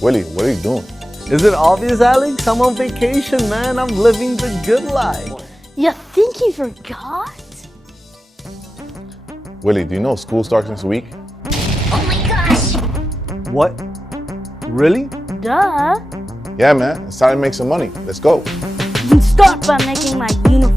Willie, what are you doing? Is it obvious, Alex? I'm on vacation, man. I'm living the good life. You think he forgot? Willie, do you know school starts next week? Oh my gosh! What? Really? Duh. Yeah, man. It's time to make some money. Let's go. You can start by making my uniform.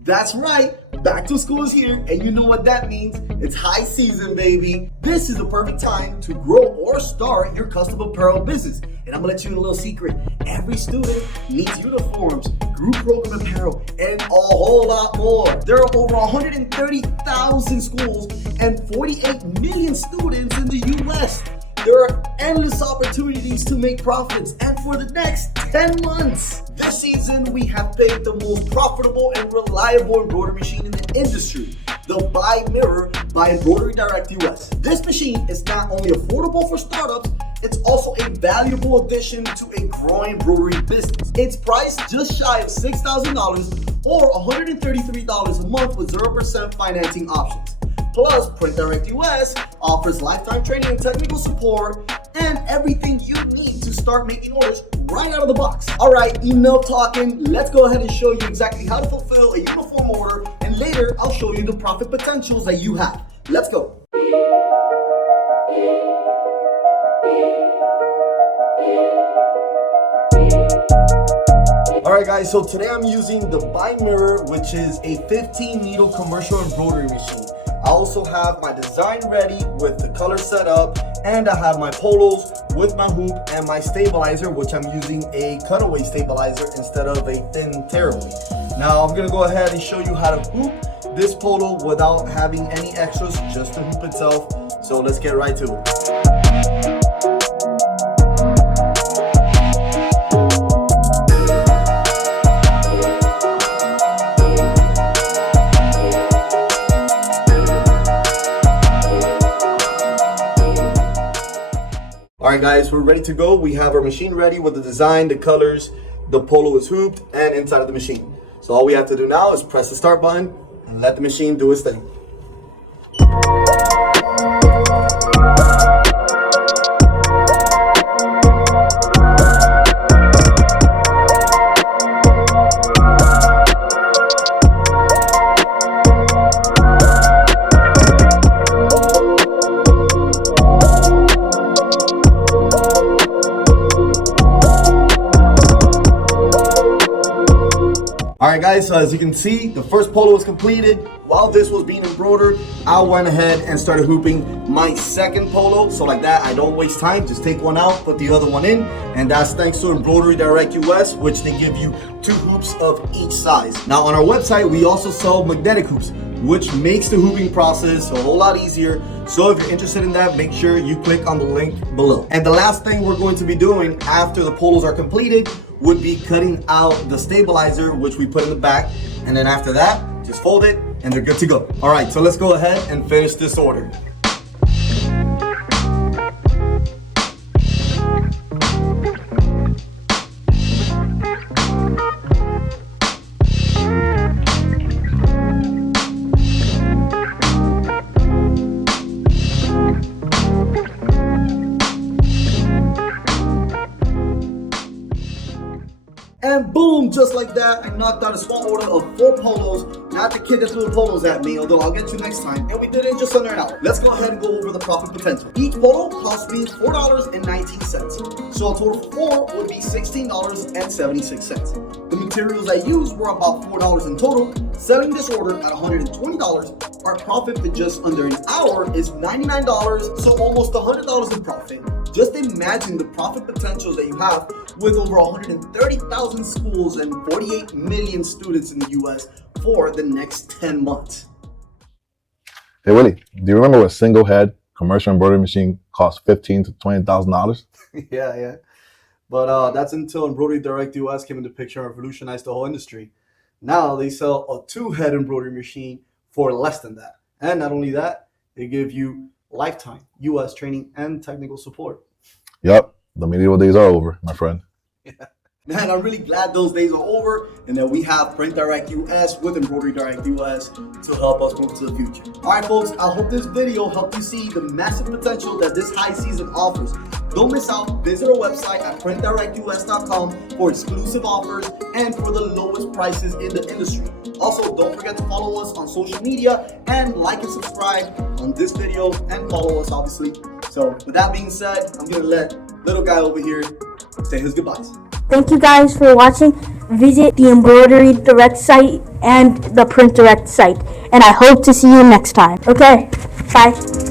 That's right, back to school is here, and you know what that means. It's high season, baby. This is the perfect time to grow or start your custom apparel business. And I'm gonna let you in a little secret. Every student needs uniforms, group program apparel, and a whole lot more. There are over 130,000 schools and 48 million students in the US. There are endless opportunities to make profits, and for the next 10 months, this season we have picked the most profitable and reliable embroidery machine in the industry, the Buy Mirror by EmbroideryDirectUS. This machine is not only affordable for startups, it's also a valuable addition to a growing embroidery business. It's priced just shy of $6,000 or $133 a month with 0% financing options. Plus, PrintDirectUS offers lifetime training and technical support and everything you need to start making orders right out of the box. All right, enough talking. Let's go ahead and show you exactly how to fulfill a uniform order, and later I'll show you the profit potentials that you have. Let's go. Alright guys, so today I'm using the Buy Mirror, which is a 15 needle commercial embroidery machine. I also have my design ready with the color set up, and I have my polos with my hoop and my stabilizer, which I'm using a cutaway stabilizer instead of a thin tearaway. Now I'm gonna go ahead and show you how to hoop this polo without having any extras, just the hoop itself. So let's get right to it. Alright guys, we're ready to go. We have our machine ready with the design, the colors, the polo is hooped, and inside of the machine. So all we have to do now is press the start button and let the machine do its thing. Alright guys, so as you can see, the first polo was completed. While this was being embroidered, I went ahead and started hooping my second polo. So like that, I don't waste time, just take one out, put the other one in. And that's thanks to EmbroideryDirectUS, which they give you 2 hoops of each size. Now on our website, we also sell magnetic hoops, which makes the hooping process a whole lot easier. So if you're interested in that, make sure you click on the link below. And the last thing we're going to be doing after the polos are completed would be cutting out the stabilizer, which we put in the back. And then after that, just fold it and they're good to go. All right, so let's go ahead and finish this order. And boom, just like that, I knocked out a small order of 4 polos. Not the kid that threw the polos at me, although I'll get you next time. And we did it in just under an hour. Let's go ahead and go over the profit potential. Each polo cost me $4.19. So a total of 4 would be $16.76. The materials I used were about $4 in total. Selling this order at $120, our profit for just under an hour is $99, so almost $100 in profit. Just imagine the profit potentials that you have with over 130,000 schools and 48 million students in the US for the next 10 months. Hey Willie, do you remember when a single head commercial embroidery machine cost $15,000 to $20,000? Yeah. But that's until EmbroideryDirectUS came into the picture and revolutionized the whole industry. Now they sell a 2-head embroidery machine for less than that. And not only that, they give you lifetime US training and technical support. Yep, the medieval days are over, my friend. Yeah. Man, I'm really glad those days are over and that we have PrintDirectUS with EmbroideryDirectUS to help us move to the future. All right, folks, I hope this video helped you see the massive potential that this high season offers. Don't miss out. Visit our website at printdirectus.com for exclusive offers and for the lowest prices in the industry. Also, don't forget to follow us on social media and like and subscribe on this video and follow us, obviously. So with that being said, I'm going to let little guy over here say his goodbyes. Thank you guys for watching. Visit the Embroidery Direct site and the Print Direct site. And I hope to see you next time. Okay, bye.